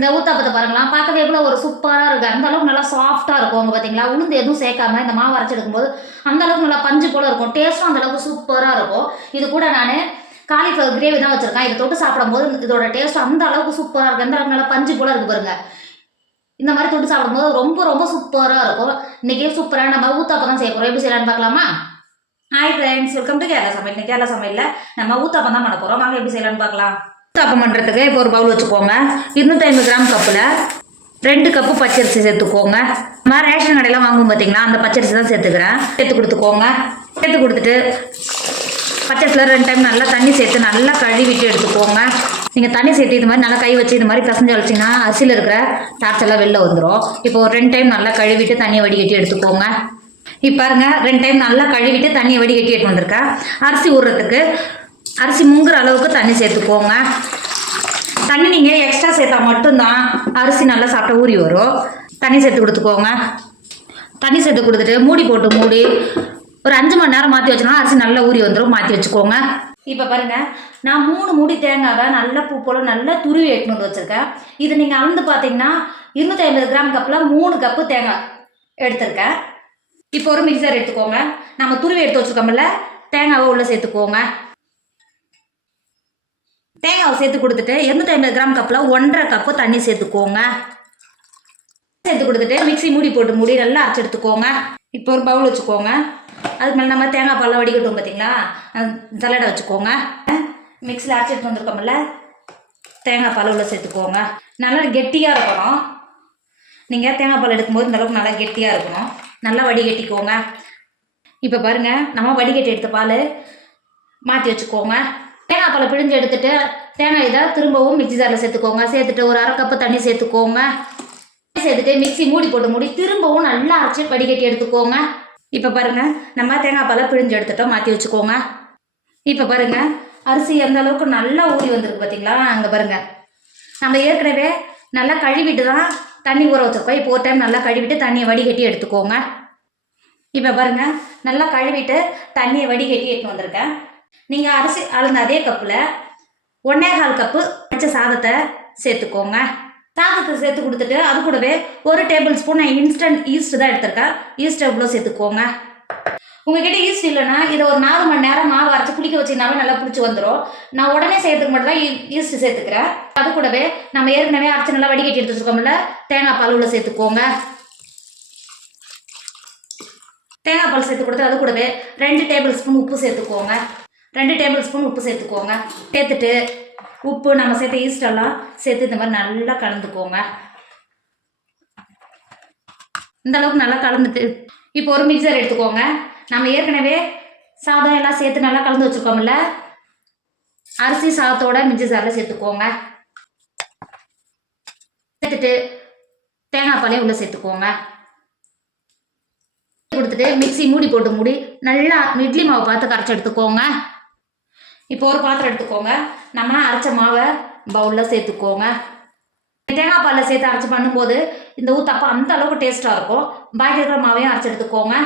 இந்த ஊத்தாப்பத்தை பாருங்களா பார்க்கவே கூட ஒரு சூப்பராக இருக்குது அந்த அளவுக்கு நல்லா சாஃப்டாக இருக்கும் அவங்க பார்த்தீங்களா உளுந்து எதுவும் சேர்க்காம இந்த மாவு அரைச்சி எடுக்கும்போது அந்த அளவுக்கு நல்லா பஞ்சு போல இருக்கும். டேஸ்ட்டும் அந்த அளவுக்கு சூப்பராக இருக்கும். இது கூட நான் காலிஃப்ளவர் கிரேவி தான் வச்சுருக்கேன். இது தொட்டு சாப்பிடும்போது இதோட டேஸ்ட் அந்த அளவுக்கு சூப்பராக இருக்குது அந்த அளவுக்கு நல்லா பஞ்சு போல இருக்கு பாருங்க. இந்த மாதிரி தொட்டு சாப்பிடும்போது ரொம்ப ரொம்ப சூப்பராக இருக்கும். இன்றைக்கி சூப்பராக நம்ம ஊத்தாப்பம் தான் செய்ய போகிறோம் எப்படி செய்யலான்னு பார்க்கலாமா? Hi friends welcome to Kerala சமையல். இன்னைக்கு கேரளா சமையலில் நம்ம ஊத்தாப்பம் தான் பண்ண போகிறோம் வாங்க எப்படி செய்யலான்னு பார்க்கலாம். ஊத்தாப்பம் பண்ணுறதுக்கு இப்போ ஒரு பவுல் வச்சுக்கோங்க. இருநூத்தி ஐம்பது கிராம் கப்பில் ரெண்டு கப்பு பச்சரிசி சேர்த்துக்கோங்க. நான் ரேஷன் கடையில் வாங்கும் பார்த்தீங்கன்னா அந்த பச்சரிசி தான் சேர்த்துக்கிறேன். சேர்த்து கொடுத்துக்கோங்க. சேர்த்து கொடுத்துட்டு பச்சரிசியில் ரெண்டு டைம் நல்லா தண்ணி சேர்த்து நல்லா கழுவிட்டு எடுத்துக்கோங்க. நீங்கள் தண்ணி சேர்த்து இது மாதிரி நல்லா கை வச்சு இது மாதிரி பசஞ்சு வச்சிங்கன்னா அரிசியில் இருக்கிற டார்ச் எல்லாம் வெளில வந்துடும் இப்போ ஒரு ரெண்டு டைம் நல்லா கழுவிட்டு தண்ணியை வடிகட்டி எடுத்துக்கோங்க. இப்போ பாருங்க ரெண்டு டைம் நல்லா கழுவிட்டு தண்ணியை வடிகட்டி எடுத்து வந்திருக்கேன். அரிசி ஊறுறதுக்கு அரிசி முங்குற அளவுக்கு தண்ணி சேர்த்துக்கோங்க. தண்ணி நீங்கள் எக்ஸ்ட்ரா சேர்த்தா மட்டும்தான் அரிசி நல்லா சாப்பிட்டா ஊறி வரும். தண்ணி சேர்த்து கொடுத்துக்கோங்க. தண்ணி சேர்த்து கொடுத்துட்டு மூடி போட்டு மூடி ஒரு அஞ்சு மணி நேரம் மாற்றி வச்சோம்னா அரிசி நல்லா ஊறி வந்துடும் மாற்றி வச்சுக்கோங்க. இப்போ பாருங்க நான் மூணு மூடி தேங்காவை நல்லா பூ போல நல்லா துருவி எடுத்துன்னு வந்து வச்சுருக்கேன். இது நீங்கள் அளந்து பார்த்தீங்கன்னா இருநூத்தி ஐம்பது கிராம் கப்பில் மூணு கப்பு தேங்காய் எடுத்திருக்கேன். இப்போ ஒரு மிக்சர் எடுத்துக்கோங்க. நம்ம துருவி எடுத்து வச்சுருக்கோம்ல தேங்காவை உள்ளே சேர்த்துக்கோங்க. தேங்காவை சேர்த்து கொடுத்துட்டு இருநூத்தி ஐம்பது கிராம் கப்பில் ஒன்றரை கப்பு தண்ணி சேர்த்துக்கோங்க. சேர்த்து கொடுத்துட்டு மிக்ஸி மூடி போட்டு மூடி நல்லா அரைச்சி எடுத்துக்கோங்க. இப்போ ஒரு பவுல் வச்சுக்கோங்க. அதுக்கு மேலே நம்ம தேங்காய் பால்லாம் வடிகட்டும் பார்த்தீங்களா சலடை வச்சுக்கோங்க. மிக்ஸியில் அரைச்சி எடுத்து வந்திருக்கோம்ல. தேங்காய் பால் உள்ள சேர்த்துக்கோங்க. நல்லா கெட்டியாக இருக்கணும். நீங்கள் தேங்காய் பால் எடுக்கும்போது இந்தளவுக்கு நல்லா கெட்டியாக இருக்கணும். நல்லா வடிகட்டிக்கோங்க. இப்போ பாருங்கள் நம்ம வடிகட்டி எடுத்த பால் மாற்றி வச்சுக்கோங்க. தேங்காய் பழம் பிழிஞ்சு எடுத்துட்டு தேங்காய் இதை திரும்பவும் மிக்ஸி ஜாரில் சேர்த்துக்கோங்க. சேர்த்துட்டு ஒரு அரை கப்பு தண்ணி சேர்த்துக்கோங்க. சேர்த்துட்டு மிக்ஸி மூடி போட்டு மூடி திரும்பவும் நல்லா அரைச்சி வடிகட்டி எடுத்துக்கோங்க. இப்போ பாருங்க நம்ம தேங்காய் பாலை பிழிஞ்சு எடுத்துட்டோம். மாற்றி வச்சுக்கோங்க. இப்போ பாருங்கள் அரிசி எந்த அளவுக்கு நல்லா ஊறி வந்திருக்கு பார்த்தீங்களா அங்கே பாருங்க. நம்ம ஏற்கனவே நல்லா கழுவிட்டு தான் தண்ணி ஊற வச்சுருக்கோம். இப்போ ஒரு டைம் நல்லா கழுவிட்டு தண்ணியை வடிகட்டி எடுத்துக்கோங்க. இப்போ பாருங்க நல்லா கழுவிட்டு தண்ணியை வடிகட்டி எடுத்து வந்திருக்கேன். நீங்கள் அரிசி அளந்த அதே கப்பில் ஒன்னே கால் கப்பு வச்ச சாதத்தை சேர்த்துக்கோங்க. சாதத்தை சேர்த்து கொடுத்துட்டு அது கூடவே ஒரு டேபிள் ஸ்பூன் நான் இன்ஸ்டன்ட் ஈஸ்ட் தான் எடுத்திருக்கேன் ஈஸ்ட் எவ்வளோ சேர்த்துக்கோங்க. உங்ககிட்ட ஈஸ்ட் இல்லைன்னா இதை ஒரு நாலு மணி நேரம் மாவு அரைச்சி குளிக்க வச்சிங்கனாவே நல்லா பிடிச்சி வந்துடும் நான் உடனே சேர்த்துக்க மட்டும் தான் ஈஸ்ட் சேர்த்துக்கிறேன். அது கூடவே நம்ம ஏற்கனவே அரைச்சி நல்லா வடிகட்டி எடுத்து வச்சுக்கோம்ல தேங்காய் பால் உள்ள சேர்த்துக்கோங்க. தேங்காய் பால் சேர்த்து கொடுத்து அது கூடவே ரெண்டு டேபிள் ஸ்பூன் உப்பு சேர்த்துக்கோங்க. ரெண்டு டேபிள் ஸ்பூன் உப்பு சேர்த்துக்கோங்க. சேர்த்துட்டு உப்பு நம்ம சேர்த்த ஈஸ்டெல்லாம் சேர்த்து இந்த மாதிரி நல்லா கலந்துக்கோங்க. இந்த அளவுக்கு நல்லா கலந்துட்டு இப்போ ஒரு மிக்சர் எடுத்துக்கோங்க. நம்ம ஏற்கனவே சாதம் எல்லாம் சேர்த்து நல்லா கலந்து வச்சுருக்கோம்ல. அரிசி சாதத்தோட மிக்சர் சேர்த்துக்கோங்க. சேர்த்துட்டு தேங்காய் பாலையும் உள்ளே சேர்த்துக்கோங்க. கொடுத்துட்டு மிக்சி மூடி போட்டு மூடி நல்லா இட்லி மாவு பார்த்து கரைச்சி எடுத்துக்கோங்க. இப்போ ஒரு பாத்திரம் எடுத்துக்கோங்க. நம்ம அரைச்ச மாவை பவுலில் சேர்த்துக்கோங்க. தேங்காய் பாலில் சேர்த்து அரைச்சி பண்ணும்போது இந்த ஊத்தப்பா அந்த அளவுக்கு டேஸ்ட்டாக இருக்கும். பாக்கி இருக்கிற மாவையும் அரைச்சி எடுத்துக்கோங்க.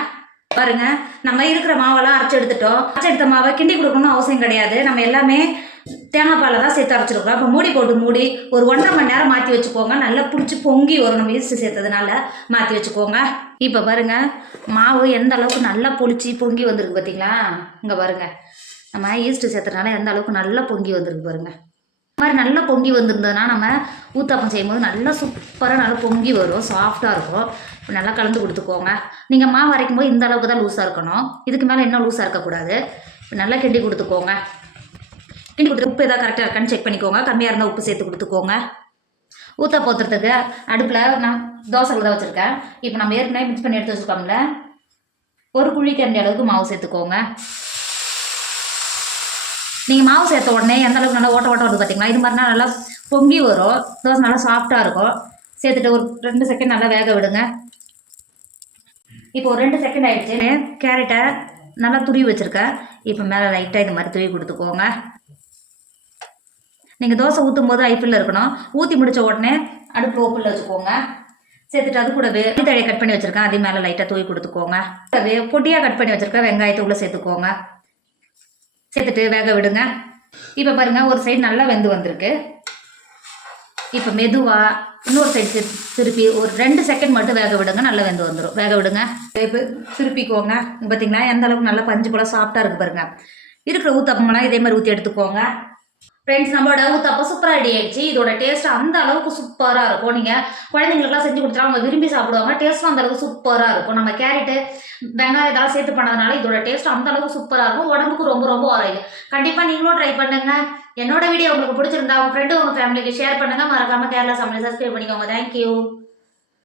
பாருங்க நம்ம இருக்கிற மாவெல்லாம் அரைச்சி எடுத்துட்டோம். அரைச்சி எடுத்த மாவை கிண்டி கொடுக்கணும்னு அவசியம் கிடையாது. நம்ம எல்லாமே தேங்காய் பாலை தான் சேர்த்து அரைச்சிருக்கோம். அப்போ மூடி போட்டு மூடி ஒரு ஒன்றரை மணி நேரம் மாற்றி வச்சுக்கோங்க. நல்லா பிடிச்சி பொங்கி வரும். நம்ம ஈஸ்ட் சேர்த்ததுனால மாற்றி வச்சுக்கோங்க. இப்போ பாருங்க மாவு எந்த அளவுக்கு நல்லா புளிச்சு பொங்கி வந்திருக்கு பார்த்தீங்களா இங்கே பாருங்க. நம்ம ஈஸ்ட் சேர்த்துறதுனால எந்த அளவுக்கு நல்லா பொங்கி வந்திருக்கு பாருங்க. இந்த மாதிரி நல்லா பொங்கி வந்திருந்ததுன்னா நம்ம ஊத்தாப்பம் செய்யும்போது நல்லா சூப்பராக நல்லா பொங்கி வரும் சாஃப்டாக இருக்கும். இப்போ நல்லா கலந்து கொடுத்துக்கோங்க. நீங்கள் மாவு அரைக்கும் போது இந்த அளவுக்கு தான் லூஸாக இருக்கணும். இதுக்கு மேலே இன்னும் லூஸாக இருக்கக்கூடாது இப்போ நல்லா கிண்டி கொடுத்துக்கோங்க. கிண்டி கொடுத்து உப்பு எதாவது கரெக்டாக இருக்கான்னு செக் பண்ணிக்கோங்க. கம்மியாக இருந்தால் உப்பு சேர்த்து கொடுத்துக்கோங்க. ஊற்ற போத்துறதுக்கு அடுப்பில் நான் தோசைகள் தான் வச்சுருக்கேன். இப்போ நம்ம ஏற்கனவே மிக்ஸ் பண்ணி எடுத்து வச்சுருக்கோம்ல. ஒரு குழி கரண்டி அளவுக்கு மாவு சேர்த்துக்கோங்க. நீங்கள் மாவு சேர்த்த உடனே எந்த அளவுக்கு நல்லா ஓட்ட ஓட்ட வருது பார்த்தீங்களா இது மாதிரினா நல்லா பொங்கி வரும். தோசை நல்லா சாஃப்டாக இருக்கும். சேர்த்துட்டு ஒரு ரெண்டு செகண்ட் நல்லா வேக விடுங்க. இப்போ ஒரு ரெண்டு செகண்ட் ஆயிடுச்சு. கேரட்டை நல்லா துருவி வச்சுருக்கேன். இப்போ மேலே லைட்டாக இது மாதிரி துருவி கொடுத்துக்கோங்க. நீங்கள் தோசை ஊற்றும் போது ஐப்பில் இருக்கணும். ஊற்றி முடிச்ச உடனே அடுப்பு ஓப்பில் வச்சுக்கோங்க. சேர்த்துட்டு அது கூடவே தழையை கட் பண்ணி வச்சுருக்கேன். அதே மேலே லைட்டாக தூவி கொடுத்துக்கோங்க. கூடவே பொட்டியாக கட் பண்ணி வச்சுருக்கேன் வெங்காயத்தை உள்ளே சேர்த்துக்கோங்க. சேர்த்துட்டு வேக விடுங்க. இப்போ பாருங்க ஒரு சைடு நல்லா வெந்து வந்திருக்கு. இப்போ மெதுவாக இன்னொரு சைடு திருப்பி ஒரு ரெண்டு செகண்ட் மட்டும் வேக விடுங்க நல்லா வெந்து வந்துடும் வேக விடுங்க. இப்போ திருப்பிக்கோங்க. பார்த்தீங்கன்னா பார்த்தீங்களா எந்த அளவுக்கு நல்லா பஞ்சு போல சாஃப்டாக இருக்கு பாருங்க. இருக்கிற ஊத்தப்பமெல்லாம் இதே மாதிரி ஊற்றி எடுத்துக்கோங்க. ஃப்ரெண்ட்ஸ் நம்மளோட ஊத்தப்பம் சூப்பராக ரெடி ஆயிடுச்சு. இதோட டேஸ்ட் அந்த அளவுக்கு சூப்பராக இருக்கும். நீங்கள் குழந்தைங்களுக்குலாம் செஞ்சு கொடுத்தா அவங்க விரும்பி சாப்பிடுவாங்க. டேஸ்ட்டும் அந்த அளவுக்கு சூப்பராக இருக்கும். நம்ம கேரட்டு வெங்காயம் இதெல்லாம் சேர்த்து பண்ணதுனால இதோட டேஸ்ட் அந்த அளவுக்கு சூப்பராக இருக்கும். உடம்புக்கு ரொம்ப ரொம்ப ஆரோக்கியம். கண்டிப்பாக நீங்களும் ட்ரை பண்ணுங்க. என்னோட வீடியோ உங்களுக்கு பிடிச்சிருந்தா உங்க ஃப்ரெண்டு உங்க ஃபேமிலிக்கு ஷேர் பண்ணுங்க. மறக்காம கேரளா சமையல் சப்ஸ்கிரைப் பண்ணிக்கோங்க. தேங்க்யூ